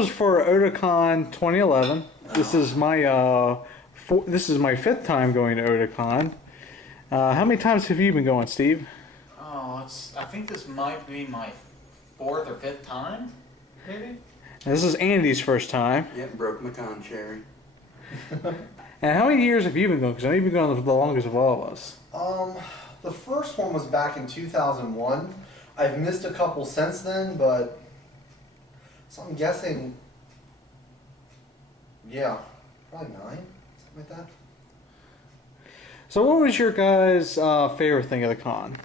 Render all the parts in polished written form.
This is for Otakon 2011. This is my fifth time going to Otakon. How many times have you been going, Steve? I think this might be my fourth or fifth time, maybe? And this is Andy's first time. Yep, broke my con cherry. And how many years have you been going? Because I know you've been going the longest of all of us. The first one was back in 2001. I've missed a couple since then, but so I'm guessing, yeah, probably 9, something like that. So what was your guys' favorite thing of the con?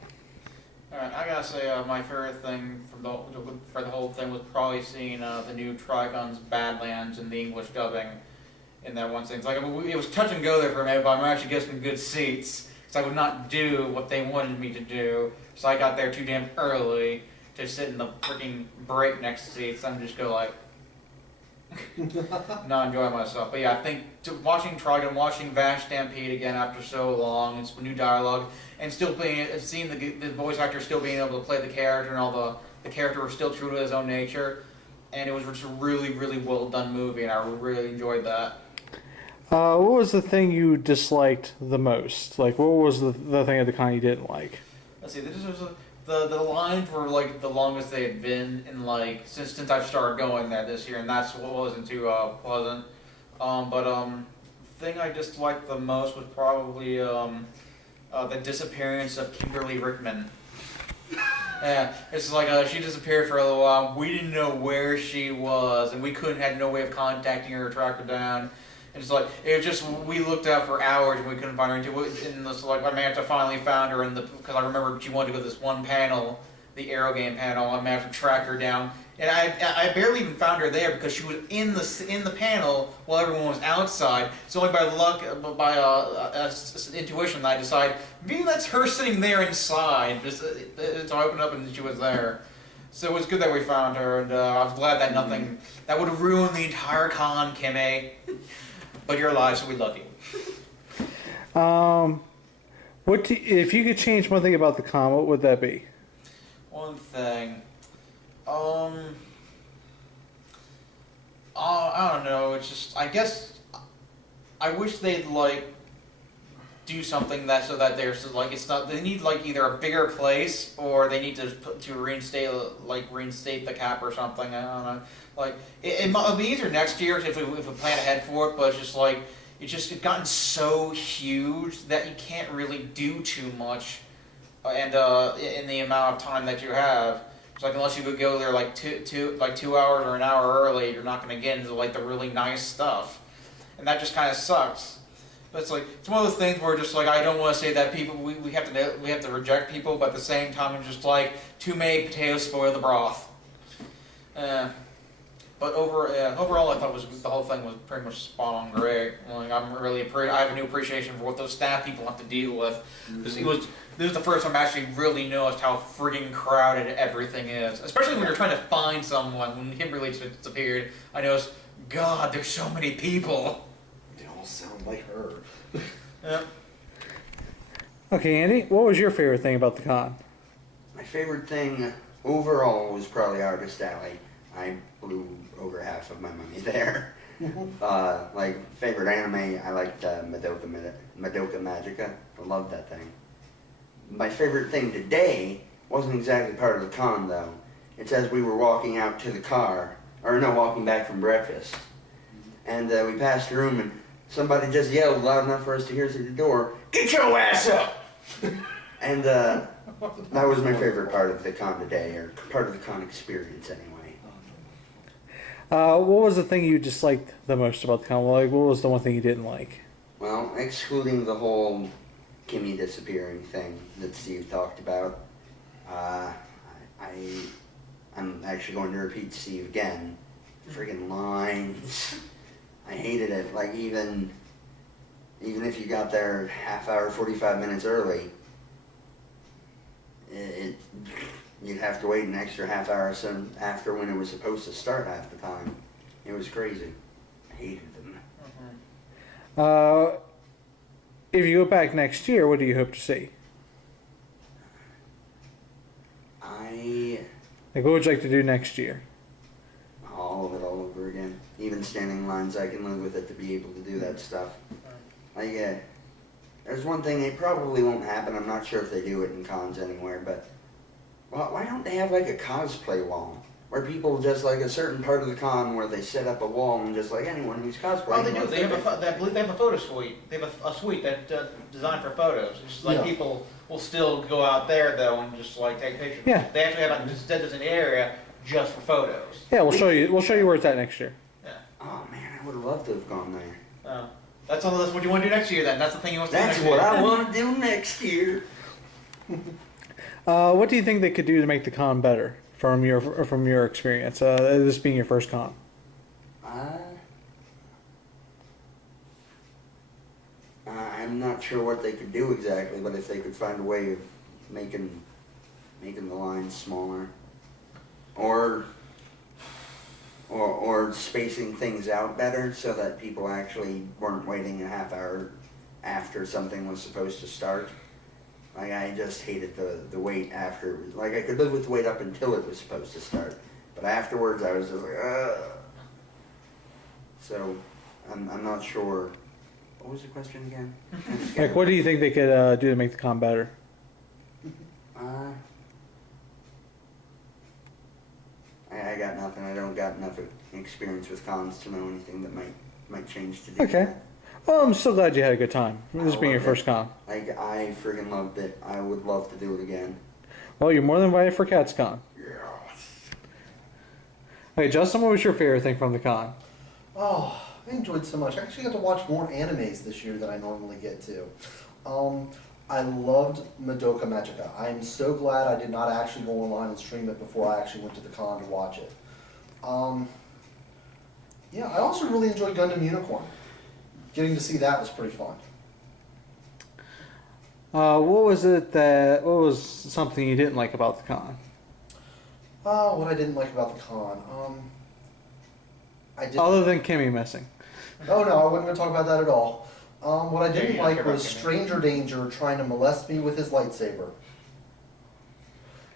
Alright, I gotta say my favorite thing for the whole thing was probably seeing the new Trigun's Badlands in the English dubbing in that one thing. It's like, it was touch and go there for a minute, but I'm actually getting some good seats. Because I would not do what they wanted me to do. So I got there too damn early to sit in the freaking breakneck seats and just go like, not enjoy myself. But yeah, I think watching Trigun, watching Vash Stampede again after so long, and some new dialogue, and still seeing the voice actor still being able to play the character, and all the character was still true to his own nature, and it was just a really, really well done movie, and I really enjoyed that. What was the thing you disliked the most? Like, what was the thing of the con you didn't like? Let's see, this was the lines were like the longest they had been in like since I've started going there this year, and that's what wasn't too pleasant. The thing I disliked the most was probably the disappearance of Kimberly Rickman. Yeah, it's like she disappeared for a little while. We didn't know where she was, and we had no way of contacting her or track her down. And it's like, it was just, we looked out for hours and we couldn't find her. And it's like, I managed to finally found her because I remember she wanted to go to this one panel, the Aero game panel. I managed to track her down. And I barely even found her there because she was in the panel while everyone was outside. So only by luck, by intuition, I decided, maybe that's her sitting there inside. So I opened up and she was there. So it was good that we found her, and I was glad that nothing, that would have ruined the entire con, Kimmy. But you're alive, so we love you. If you could change one thing about the con, what would that be? One thing. I don't know. It's just, I guess, I wish they'd like do something so that there's like, it's not, they need like either a bigger place or they need to reinstate the cap or something. I don't know. Like it might be easier next year if we plan ahead for it, but it's just like it's gotten so huge that you can't really do too much, and in the amount of time that you have. It's like unless you could go there like 2 hours or an hour early, you're not going to get into like the really nice stuff, and that just kind of sucks. But it's like it's one of those things where just like I don't want to say that people we have to reject people, but at the same time it's just like too many potatoes spoil the broth. But overall, I thought the whole thing was pretty much spot on great. Like I have a new appreciation for what those staff people have to deal with. Because this is the first time I actually really noticed how friggin' crowded everything is. Especially when you're trying to find someone. When Kimberly disappeared, I noticed, God, there's so many people. They all sound like her. Yeah. Okay, Andy, what was your favorite thing about the con? My favorite thing overall was probably Artist Alley. I blew over half of my money there. Like, favorite anime, I liked Madoka Magica. I loved that thing. My favorite thing today wasn't exactly part of the con, though. It's as we were walking out to the car, or no, walking back from breakfast. And we passed a room, and somebody just yelled loud enough for us to hear through the door, "Get your ass up!" And that was my favorite part of the con today, or part of the con experience, anyway. What was the thing you disliked the most about the con? Like, what was the one thing you didn't like? Well, excluding the whole Kimmy disappearing thing that Steve talked about, I'm actually going to repeat Steve again. Friggin' lines. I hated it. Like, even if you got there half hour, 45 minutes early, you'd have to wait an extra half hour after when it was supposed to start half the time. It was crazy. I hated them. If you go back next year, what do you hope to see? I Like, what would you like to do next year? all of it all over even standing in lines, I can live with it to be able to do that stuff. Like, there's one thing, it probably won't happen, I'm not sure if they do it in cons anywhere, but why don't they have like a cosplay wall? Where people just like a certain part of the con where they set up a wall and just like anyone who's cosplaying. Oh, they do. They have I believe they have a photo suite. They have a suite that designed for photos. It's just like Yeah. people will still go out there though and just like take pictures. Yeah. They actually have like a designated area just for photos. Yeah, we'll show you. We'll show you where it's at next year. Yeah. Oh man, I would have loved to have gone there. That's what you want to do next year then. That's the thing you want to do That's next what year. I want to do next year. What do you think they could do to make the con better from your experience? This being your first con. I'm not sure what they could do exactly, but if they could find a way of making the lines smaller, or spacing things out better so that people actually weren't waiting a half hour after something was supposed to start. Like, I just hated the wait after. Like, I could live with the wait up until it was supposed to start, but afterwards I was just like, ugh. So, I'm not sure. What was the question again? Like, what do you think they could do to make the con better? I got nothing. I don't got enough experience with cons to know anything that might change to do Okay. that. Well, I'm so glad you had a good time. This I being your loved it. first con. Like, I friggin' loved it. I would love to do it again. Well, you're more than invited for CatsCon. Yeah. Okay, Justin, what was your favorite thing from the con? Oh, I enjoyed so much. I actually got to watch more animes this year than I normally get to. I loved Madoka Magica. I'm so glad I did not actually go online and stream it before I actually went to the con to watch it. Yeah, I also really enjoyed Gundam Unicorn. Getting to see that was pretty fun. What was something you didn't like about the con? What I didn't like about the con. I didn't. Other than Kimmy missing. Oh no, I wasn't going to talk about that at all. What I Yeah, didn't you like don't care was about Kimmy. Stranger Danger trying to molest me with his lightsaber.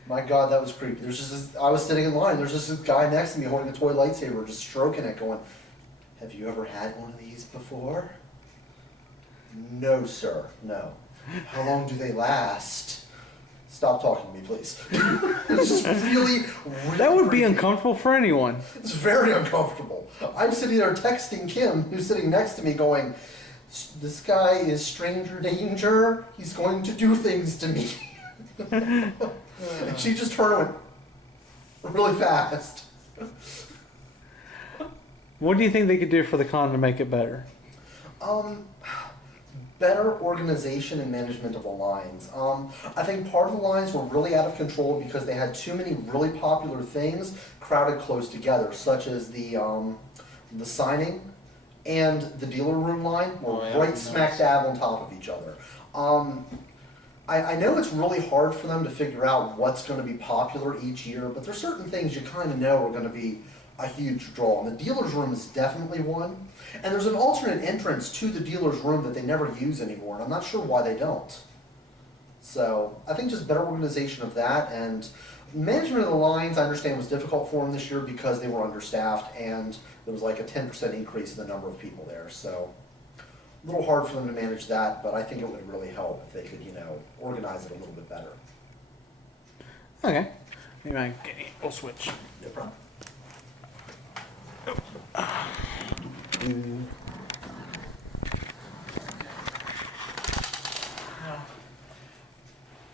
My God, that was creepy. I was sitting in line. There's just this guy next to me holding a toy lightsaber, just stroking it, going, "Have you ever had one of these before?" No, sir. No. How long do they last? Stop talking to me, please. It's just really That would be creepy. uncomfortable for anyone. It's very uncomfortable. I'm sitting there texting Kim, who's sitting next to me, going, "This guy is stranger danger. He's going to do things to me." And she just turned and went really fast. What do you think they could do for the con to make it better? Better organization and management of the lines. I think part of the lines were really out of control because they had too many really popular things crowded close together, such as the signing and the dealer room line were right smack dab on top of each other. I know it's really hard for them to figure out what's going to be popular each year, but there's certain things you kind of know are going to be a huge draw. And the dealer's room is definitely one. And there's an alternate entrance to the dealer's room that they never use anymore, and I'm not sure why they don't. So I think just better organization of that, and management of the lines I understand was difficult for them this year because they were understaffed, and there was like a 10% increase in the number of people there. So a little hard for them to manage that, but I think it would really help if they could, organize it a little bit better. Okay. Maybe we'll switch. No problem.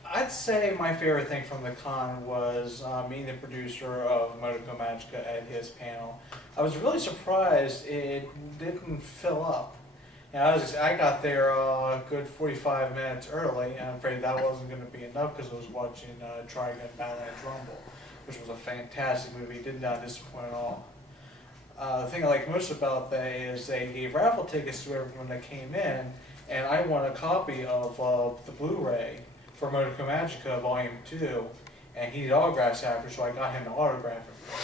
I'd say my favorite thing from the con was meeting the producer of Motoko Magica at his panel. I was really surprised it didn't fill up. And I got there a good 45 minutes early, and I'm afraid that wasn't going to be enough because I was watching Trigun Badlands Rumble, which was a fantastic movie. Did not disappoint at all. The thing I like most about that is they gave raffle tickets to everyone that came in, and I won a copy of the Blu-ray for Motoko Magica Volume 2, and he did autographs after, so I got him to autograph it for me.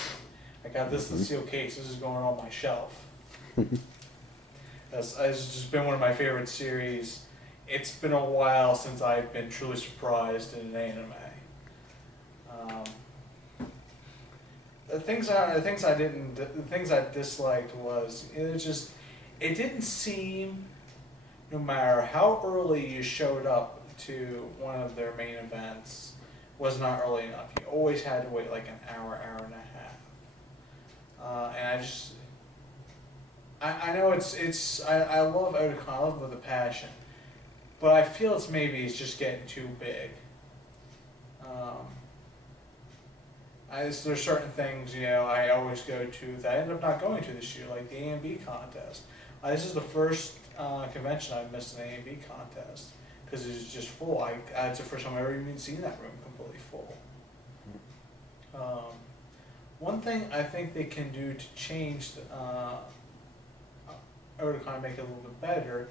I got this in the seal case. This is going on my shelf. It's just been one of my favorite series. It's been a while since I've been truly surprised in an anime. the things I disliked was it didn't seem, no matter how early you showed up to one of their main events, was not early enough. You always had to wait like an hour, hour and a half. And I know I love Otakon, I love it with a passion, but I feel it's just getting too big. There's certain things, I always go to that I end up not going to this year, like the A&B contest. This is the first convention I've missed an A&B contest, because it's just full. It's the first time I've ever even seen that room completely full. One thing I think they can do to change Otakon, make it a little bit better,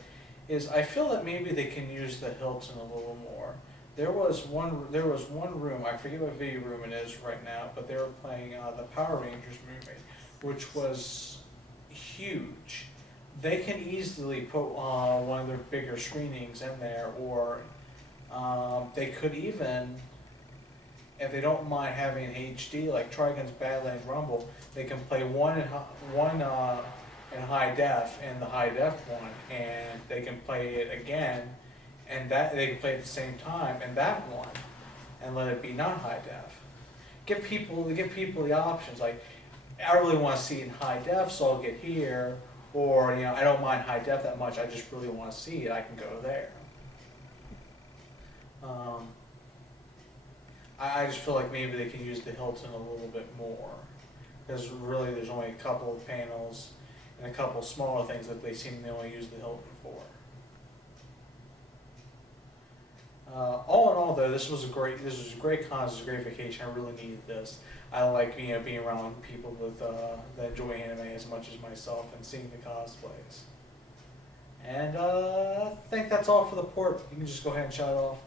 is I feel that maybe they can use the Hilton a little more. There was one room, I forget what video room it is right now, but they were playing the Power Rangers movie, which was huge. They can easily put one of their bigger screenings in there, or they could even, if they don't mind having an HD, like Trigun's Badlands Rumble, they can play one in high def, and the high def one, and they can play it again, and that they can play at the same time, and that one, and let it be not high def. Give people the options. Like, I really want to see it in high def, so I'll get here, or I don't mind high def that much. I just really want to see it. I can go there. I just feel like maybe they can use the Hilton a little bit more, because really there's only a couple of panels and a couple smaller things that they seem to only use the Hilton for. All in all, though, this was a great con. This was a great vacation. I really needed this. I like being around people that enjoy anime as much as myself and seeing the cosplays. And I think that's all for the port. You can just go ahead and shut it off.